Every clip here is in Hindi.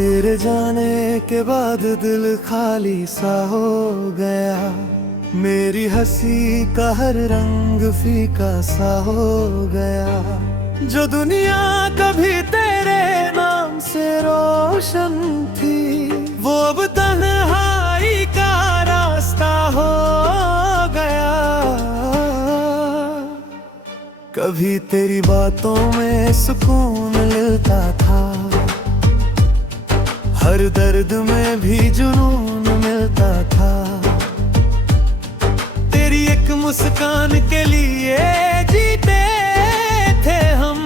तेरे जाने के बाद दिल खाली सा हो गया। मेरी हंसी का हर रंग फीका सा हो गया। जो दुनिया कभी तेरे नाम से रोशन थी, वो अब तन्हाई का रास्ता हो गया। कभी तेरी बातों में सुकून मिलता था, हर दर्द में भी जुनून मिलता था। तेरी एक मुस्कान के लिए जीते थे हम,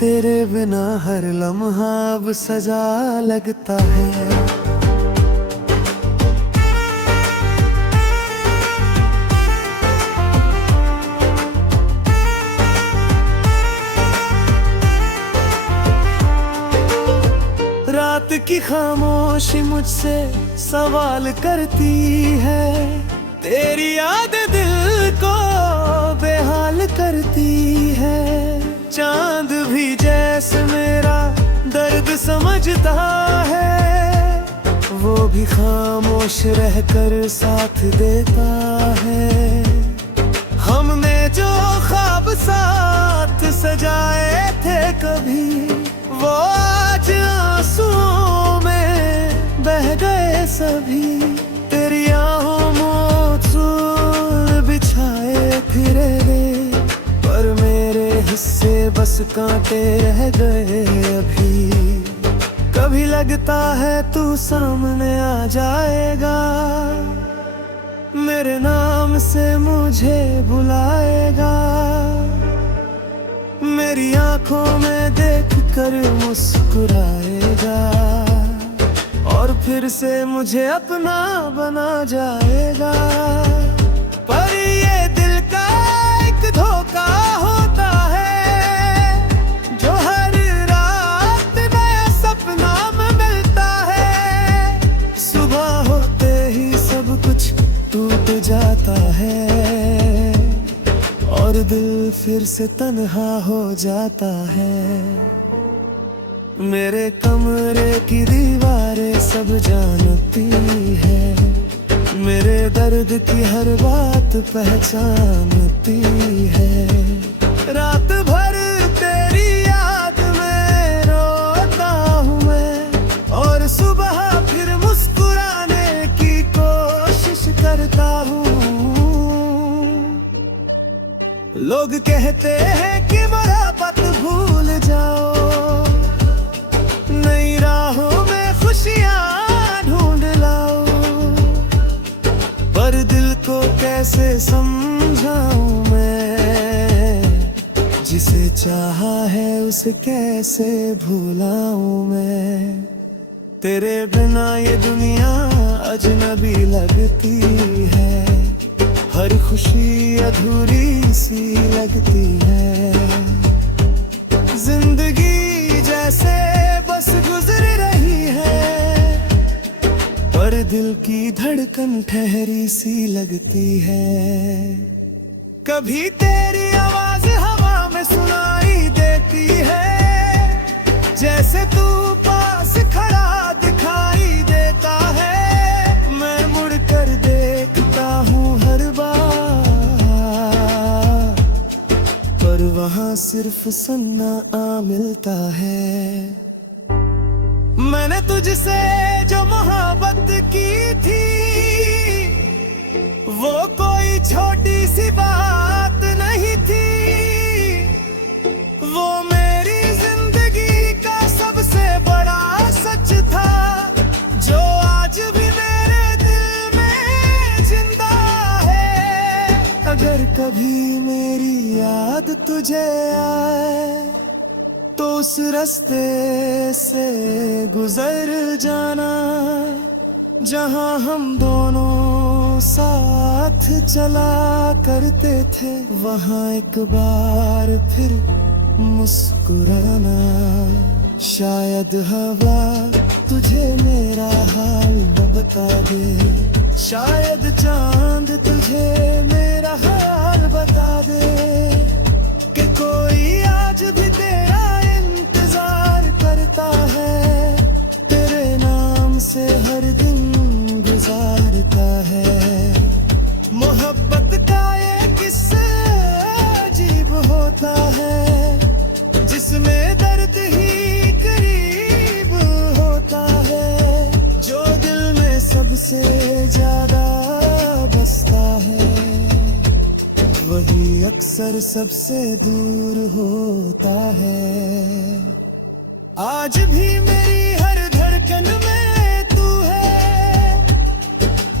तेरे बिना हर लम्हा अब सजा लगता है। रात की खामोशी मुझसे सवाल करती है, तेरी याद दिल को बेहाल करती है। चांद भी जैसे मेरा दर्द समझता है, वो भी खामोश रहकर साथ देता है। हमने जो ख्वाब साथ सजाए थे कभी, वो आज आंसुओं में बह गए सभी। तेरी आहों मोचूर बिछाए फिरे गए, पर मेरे हिस्से बस कांटे रह गए अभी। कभी लगता है तू सामने आ जाएगा, मेरे नाम से मुझे बुलाएगा। मेरी आंखों में देख कर मुस्कुराएगा, और फिर से मुझे अपना बना जाएगा। पर ये दिल का एक धोखा होता है, जो हर रात नया सपना में मिलता है। सुबह होते ही सब कुछ टूट जाता है, और दिल फिर से तन्हा हो जाता है। मेरे कमरे की दीवारें सब जानती है, मेरे दर्द की हर बात पहचानती है। रात भर तेरी याद में रोता हूँ मैं, और सुबह फिर मुस्कुराने की कोशिश करता हूँ। लोग कहते हैं कि मोहब्बत भूल जाओ, नई राहों में खुशियाँ ढूंढ लाओ। पर दिल को कैसे समझाऊं मैं, जिसे चाहा है उसे कैसे भुलाऊं मैं। तेरे बिना ये दुनिया अजनबी लगती है, हर खुशी अधूरी सी लगती है। जिंदगी जैसे बस गुजर रही है, पर दिल की धड़कन ठहरी सी लगती है। कभी तेरी आवाज हवा में सुनाई देती है, जैसे तू पास खड़ा दिखाई देता है। मैं मुड़कर देखता हूँ हर बार, पर वहाँ सिर्फ सन्नाटा मिलता है। मैंने तुझसे जो मोहब्बत की थी, वो कोई छोटी सी बात नहीं थी। वो मेरी जिंदगी का सबसे बड़ा सच था, जो आज भी मेरे दिल में जिंदा है। अगर कभी मेरी याद तुझे आए, तो उस रास्ते से गुजर जाना, जहां हम दोनों साथ चला करते थे। वहां एक बार फिर मुस्कुराना, शायद हवा तुझे मेरा हाल बता दे, शायद चांद तुझे मेरा हाल बता दे, कि कोई आज भी तेरा इंतजार करता है। से हर दिन गुजारता है। मोहब्बत का ये किस्सा अजीब होता है, जिसमें दर्द ही करीब होता है। जो दिल में सबसे ज्यादा बसता है, वही अक्सर सबसे दूर होता है। आज भी मेरी हर धड़कन में तू है,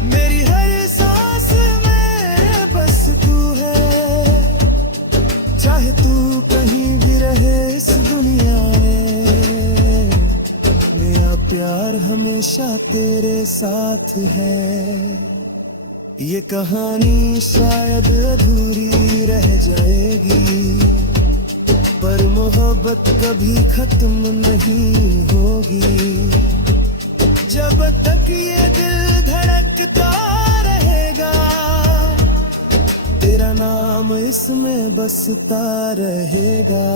मेरी हर सांस में बस तू है। चाहे तू कहीं भी रहे इस दुनिया में, मेरा प्यार हमेशा तेरे साथ है। ये कहानी शायद अधूरी रह जाएगी, पर मोहब्बत कभी खत्म नहीं होगी। जब तक ये दिल धड़कता रहेगा, तेरा नाम इसमें बसता रहेगा।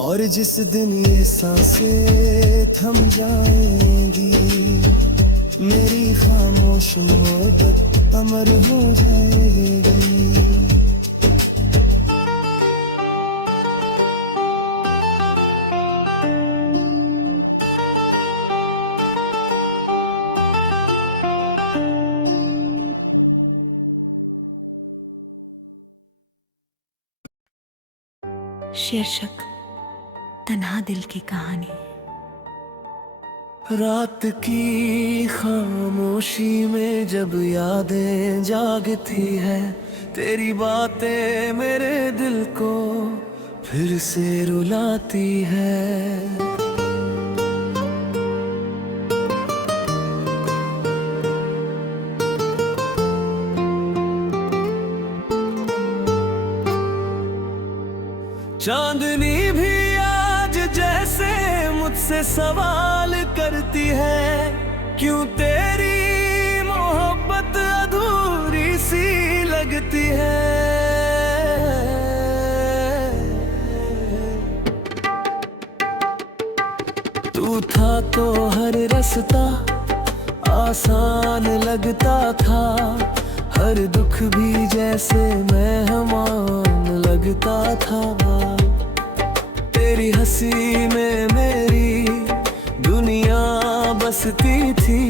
और जिस दिन ये सांसें थम जाएंगी, मेरी खामोश मोहब्बत अमर हो जाएगी। शीर्षक तन्हा दिल की कहानी। रात की खामोशी में जब यादें जागती है, तेरी बातें मेरे दिल को फिर से रुलाती है। चांदनी भी आज जैसे मुझसे सवाल करती है, क्यों तेरी मोहब्बत अधूरी सी लगती है। तू था तो हर रास्ता आसान लगता था, हर दुख भी जैसे मेहमान लगता था। तेरी हंसी में मेरी दुनिया बसती थी,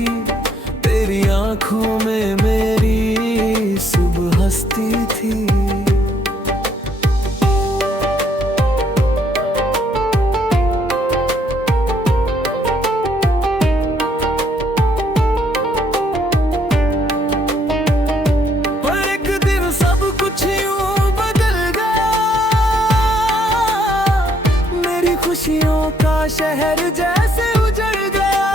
तेरी आंखों में मेरी सुबह हंसती थी। खुशियों का शहर जैसे उजड़ गया,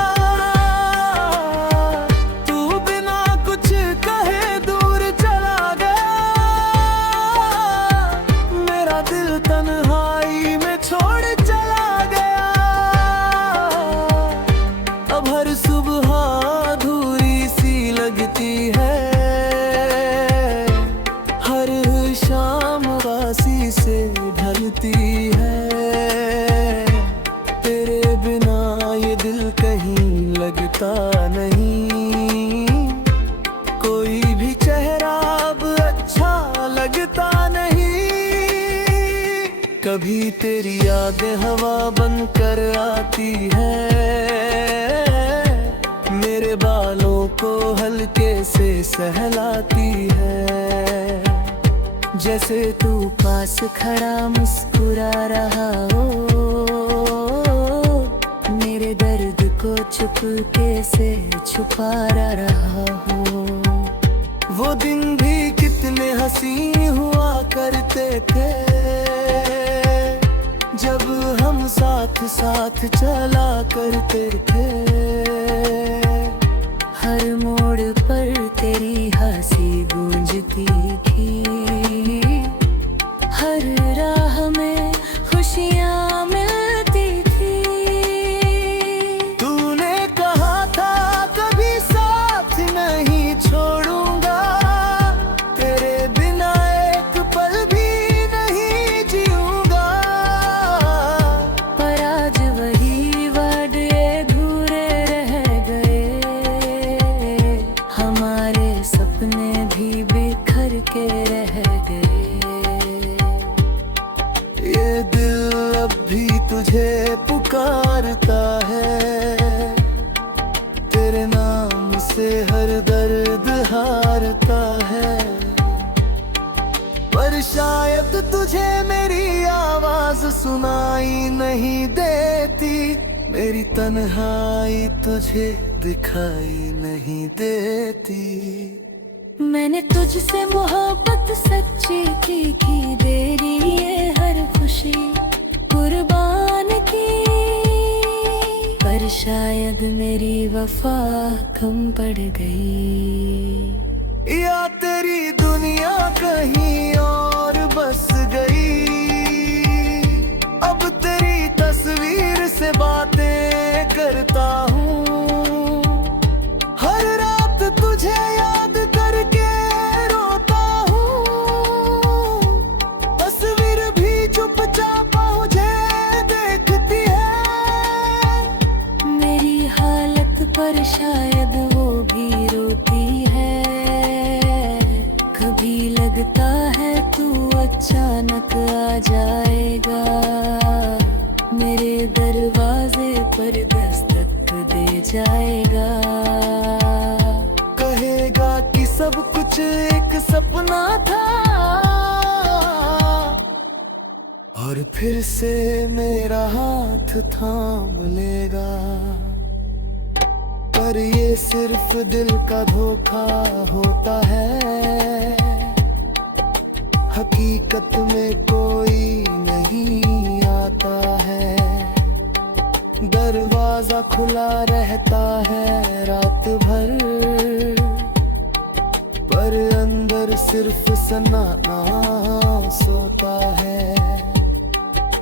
तू बिना कुछ कहे दूर चला गया। मेरा दिल तन्हाई में छोड़ चला गया। अब हर सुबह अधूरी सी लगती है, हर शाम वासी से ढलती है। लगता नहीं, कोई भी चेहरा अब अच्छा लगता नहीं। कभी तेरी यादें हवा बनकर आती है, मेरे बालों को हल्के से सहलाती है। जैसे तू पास खड़ा मुस्कुरा रहा हो, मेरे दर्द को चुपके से छुपा रहा हो। वो दिन भी कितने हसीन हुआ करते थे, जब हम साथ साथ चला करते थे। हर मोड़ पर तेरी हंसी गूंजती थी, हर राह में खुशियाँ मिलती थी। तूने कहा था कभी साथ नहीं छोड़ूंगा, तेरे बिना एक पल भी नहीं जीऊंगा। पर आज वही वादे अधूरे रह गए, तुझे पुकारता है, तेरे नाम से हर दर्द हारता है। पर शायद तुझे मेरी आवाज सुनाई नहीं देती, मेरी तन्हाई तुझे दिखाई नहीं देती। मैंने तुझसे मोहब्बत सच्ची की तेरी ये हर खुशी कुर्बान की, पर शायद मेरी वफा कम पड़ गई। या तेरी दुनिया कहीं और बस गई, अब तेरी तस्वीर से बातें करता हूँ। हर रात तुझे याद करके रोता हूँ, तस्वीर भी चुपचाप मुझे देखती है। मेरी हालत पर शायद वो भी रोती है, कभी लगता है तू अचानक आ जाएगा, मेरे दरवाजे पर दस्तक दे जाएगा। कहेगा कि सब कुछ एक सपना था, और फिर से मेरा हाथ थाम लेगा। पर ये सिर्फ दिल का धोखा होता है, हकीकत में कोई नहीं आता है। दरवाजा खुला रहता है रात भर, पर अंदर सिर्फ सन्नाटा सोता है।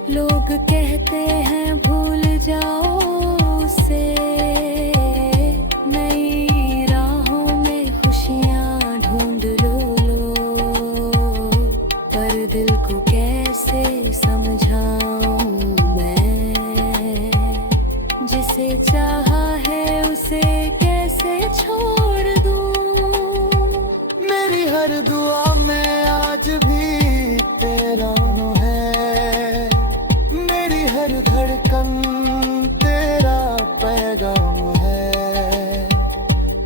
लोग कहते हैं भूल जाओ उसे, नई राहों में खुशियाँ ढूंढ लो, पर दिल को कैसे समझाऊं मैं, जिसे चाहा है उसे कैसे छोड़ दूं। मेरी हर दुआ में आज भी तेरा नाम है, मेरी हर धड़कन तेरा पैगाम है।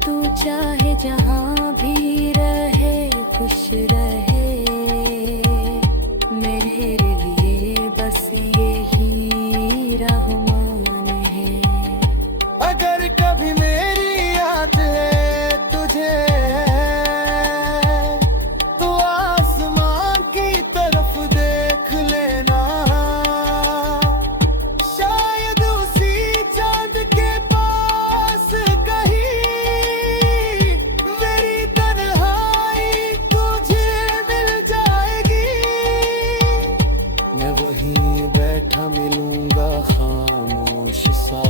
तू चाहे जहाँ भी रहे खुश रहे, मेरे लिए बस यही रहमान है। अगर कभी मेरी याद है तुझे, तो आसमान की तरफ देख लेना, शायद उसी चांद के पास कहीं मेरी तन्हाई तुझे मिल जाएगी। मैं वहीं बैठा मिलूंगा खामोश सा,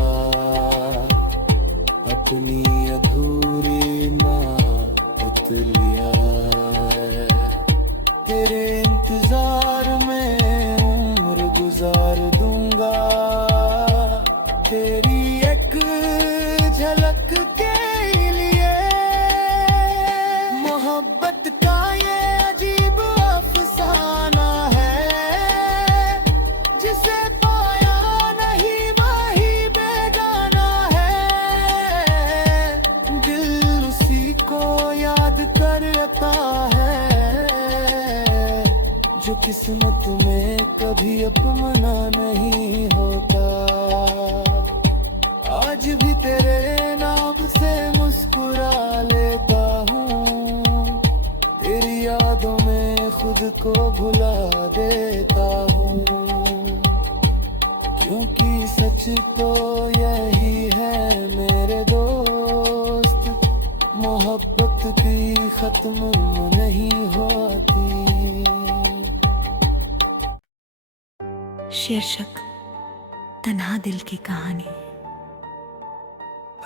अपनी अधूरी मात लिया। तेरे इंतजार में उम्र गुजार दूंगा, तेरी एक झलक के लिए। मोहब्बत का ये अजीब अफसाना है, जिसे पाया नहीं वही बेगाना है। दिल उसी को याद करता है, जो किस्मत में कभी अपना नहीं होता। आज भी तेरे नाम से मुस्कुरा लेता हूँ, तेरी यादों में खुद को भुला देता हूँ। क्योंकि सच तो यही है मेरे दोस्त, मोहब्बत की खत्म नहीं होती। शीर्षक तन्हा दिल की कहानी।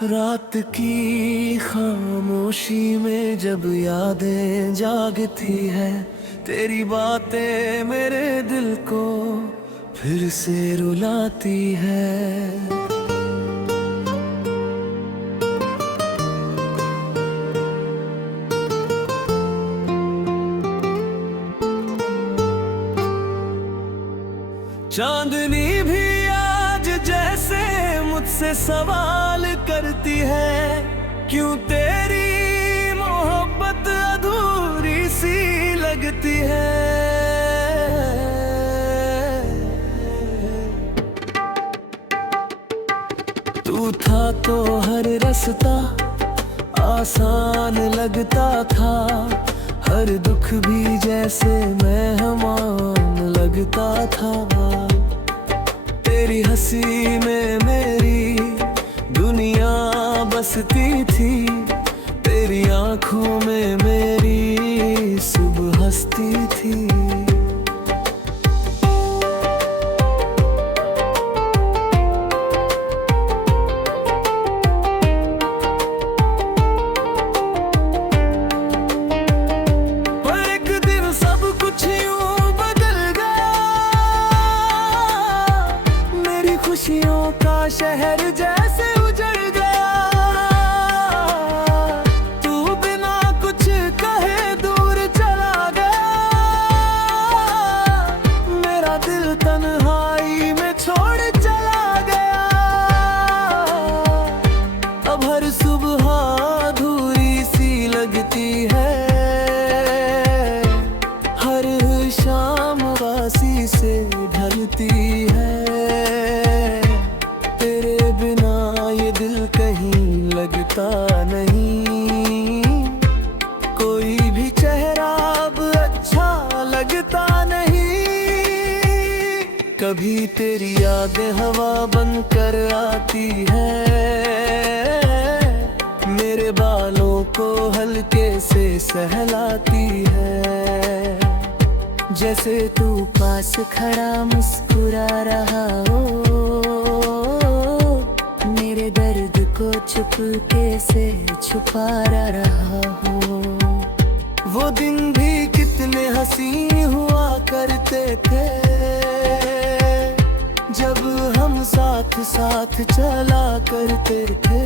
रात की खामोशी में जब यादें जागती है, तेरी बातें मेरे दिल को फिर से रुलाती है। चांदनी भी से सवाल करती है, क्यों तेरी मोहब्बत अधूरी सी लगती है। तू था तो हर रास्ता आसान लगता था, हर दुख भी जैसे मेहमान लगता था। तेरी हंसी में मेरी दुनिया बसती थी, तेरी आंखों में मेरी सुबह हंसती थी। खुशियों का शहर जैसे उजड़ गया, तू बिना कुछ कहे दूर चला गया। मेरा दिल तन्हाई में छोड़ चला गया, अब हर सुबह अधूरी सी लगती है, हर शाम वासी से ढलती है। लगता नहीं कोई भी चेहरा अब अच्छा लगता नहीं। कभी तेरी यादें हवा बनकर आती है, मेरे बालों को हल्के से सहलाती है। जैसे तू पास खड़ा मुस्कुरा रहा हो, मेरे दर्द को चुपके से छुपा रहा हो। वो दिन भी कितने हसीन हुआ करते थे, जब हम साथ साथ चला करते थे।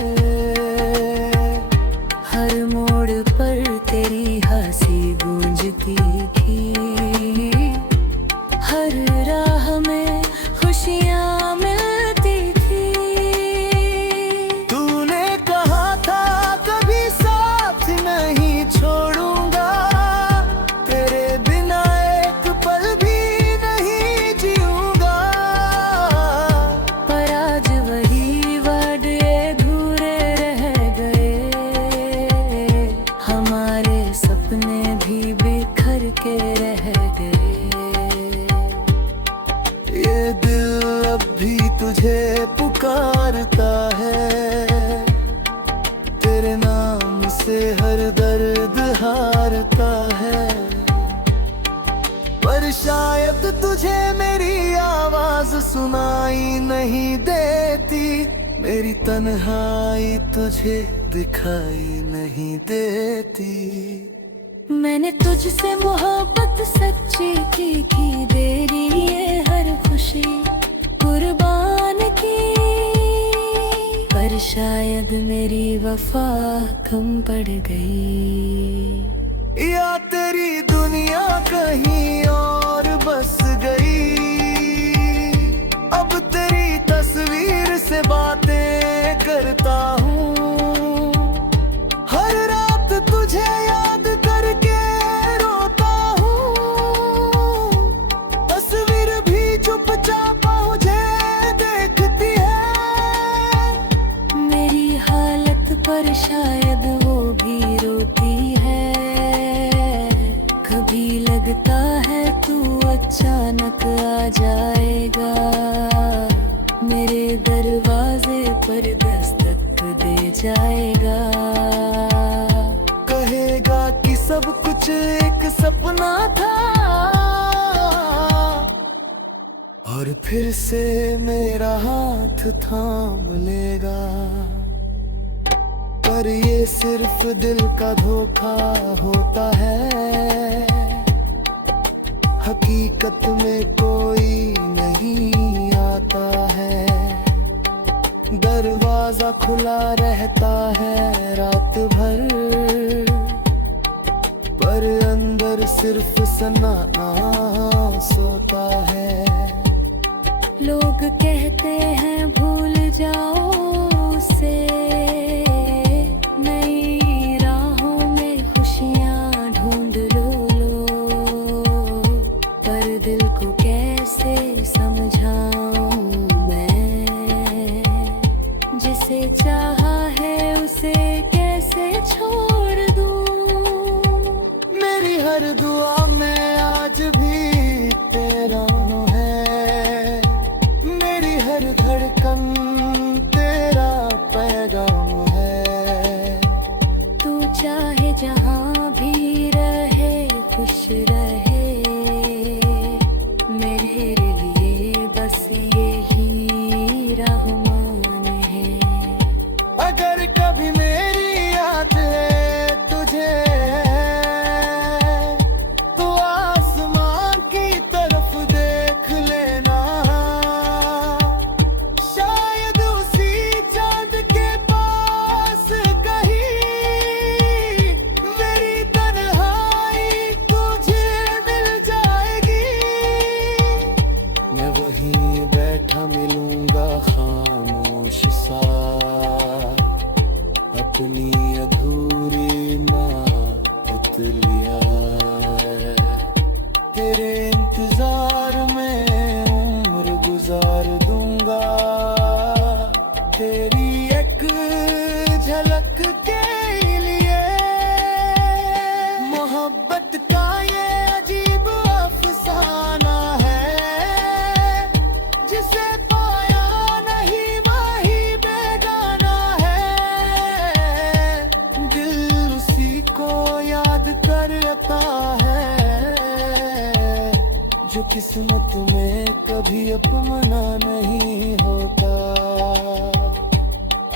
हर मोड़ पर तेरी हंसी गूंजती थी, हर राह में खुशियाँ मिलती थी। तूने कहा था कभी साथ नहीं छोड़ूंगा, तेरे बिना एक पल भी नहीं जीऊंगा। पर आज वही वादे अधूरे रह गए, हमारे सपने भी बिखर के रह गए। ये दिल अब भी तुझे पुकारता है, तेरे नाम से हर दर्द हारता है। पर शायद तुझे मेरी आवाज सुनाई नहीं देती, मेरी तन्हाई तुझे दिखाई नहीं देती। मैंने तुझसे मोहब्बत सच्ची की तेरी ये हर खुशी कुर्बान की। पर शायद मेरी वफा कम पड़ गई, या तेरी दुनिया कहीं और बस गई। अब तेरी तस्वीर से बातें करता हूँ, हर रात तुझे याद करके रोता हूँ। तस्वीर भी चुपचाप मुझे देखती है, मेरी हालत पर शायद वो भी रोती है। कभी लगता है तू अचानक आ जाएगा, मेरे दरवाजे पर दस्तक दे जाएगा। कहेगा कि सब कुछ एक सपना था, और फिर से मेरा हाथ थाम लेगा। पर ये सिर्फ दिल का धोखा होता है, हकीकत में कोई नहीं आता है। दरवाजा खुला रहता है रात भर, पर अंदर सिर्फ सन्नाटा सोता है। लोग कहते हैं भूल जाओ, चाहे जहाँ भी रहे खुश रहे, मेरे लिए बस यही रहमान है। अगर कभी मेरी याद तुझे तो आसमान की तरफ देख लेना, शायद उसी चांद के पास कहीं मेरी तन्हाई तुझे मिल जाएगी। मैं वहीं बैठा मिलूंगा खामोश सा, अपनी अधूरी मात लिया है। तेरे इंतजार में उम्र गुजार दूंगा, तेरी एक झलक के लिए। मोहब्बत का ये अजीब अफसाना है, जिसे पाया नहीं वही बेगाना है। दिल उसी को याद करता है जो किस्मत में कभी अपना नहीं होता।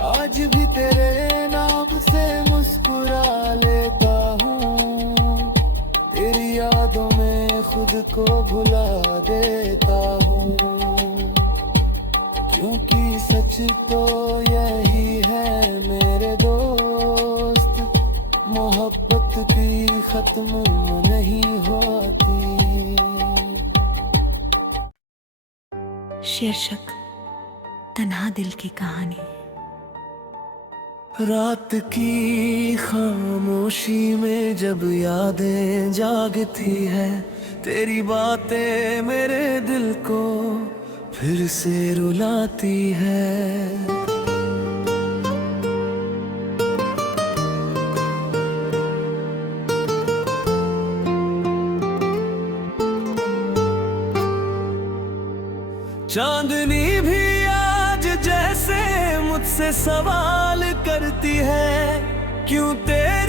आज भी तेरे नाम से मुस्कुरा लेता हूँ, तेरी यादों में खुद को भुला देता हूँ, क्योंकि सच तो यही है मेरे दोस्त, मोहब्बत की खत्म नहीं होती। शीर्षक तन्हा दिल की कहानी। रात की खामोशी में जब यादें जागती है, तेरी बातें मेरे दिल को फिर से रुलाती है। चांदनी भी आज जैसे मुझसे सवाल करती है, क्यों तेरे